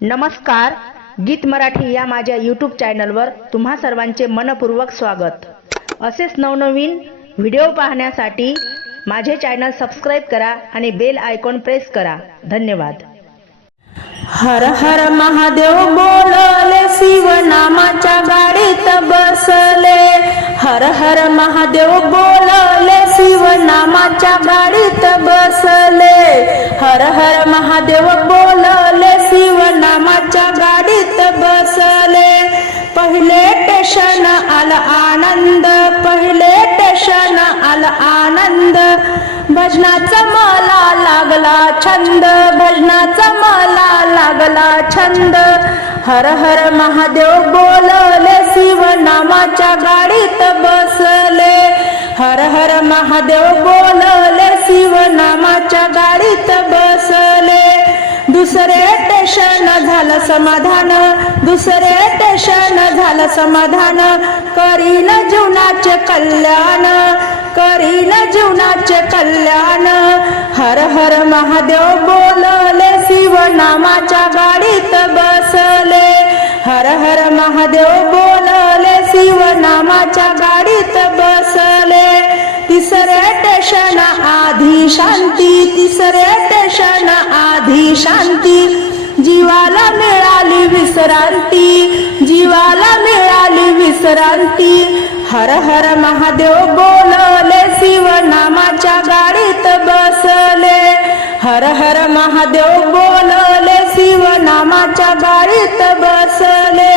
नमस्कार गीत मराठी या माझ्या यूट्यूब चॅनलवर तुम्हा सर्वांचे मनपूर्वक स्वागत. असेच नवनवीन व्हिडिओ पाहण्यासाठी माझे चॅनल सबस्क्राईब करा आणि बेल आयकॉन प्रेस करा. धन्यवाद. हर हर महादेव बोलले शिवनामाच्या गाडीत बसले. हर हर महादेव बोलले शिवनामाच्या गाडीत बसले. हर हर महादेव बोलले शिवनामाच्या गाडीत बसले. पहिले टेशन आला आनंद पहिले टेशन आला आनंद. भजनाचा मला लागला छंद भजनाचा मला लागला छंद. हर हर महादेव बोलले शिवनामाच्या गाडीत बसले. हर हर महादेव बोलले शिवनामाच्या गाडीत बसले. दुसरे झालं समाधान. दुसरे टेशन झालं समाधान. करीन जीवनाचे कल्याण. करीन जीवनाचे कल्याण. हर हर महादेव बोलले शिवनामाच्या गाडीत बसले. हर हर महादेव बोलले शिवनामाच्या गाडीत बसले. तिसरे टेशन आधी शांती तिसरे टेशन आधी शांती. जीवाला विसरांती विश्रांती जीवाला मिळाली विसरांती. हर हर महादेव बोलले शिवनामाच्या गाडीत बसले. हर हर महादेव बोलले शिवनामाच्या गाडीत बसले.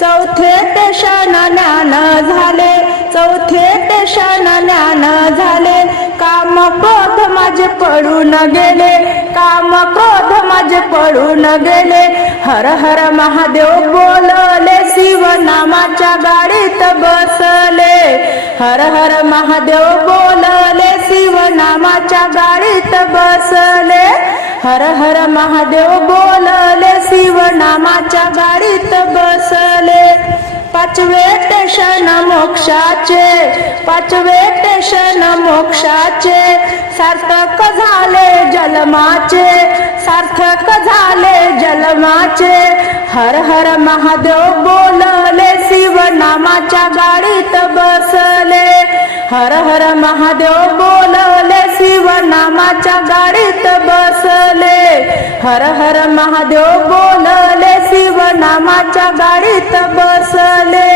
चौथे टेशन ज्ञान झाले चौथे टेशन ज्ञान झाले. काम पद माझे पडून गेले काम क्रोध माझे पळून गेले. हर हर महादेव बोलले शिवनामाच्या गाडीत बसले. हर हर महादेव बोलले शिवनामाच्या गाडीत बसले. हर हर महादेव बोलले शिवनामाच्या गाडीत बसले. पाचवे टेशन मोक्षाचे पाचवे टेशन मोक्षाचे सार्थक झाले जलमाचे सार्थक झाले जलमाचे. हर हर महादेव बोलले शिवनामाच्या गाडीत बसले. हर हर महादेव बोलले शिवनामाच्या गाडीत बसले. हर हर महादेव बोलले शिवनामाच्या गाडीत बसले.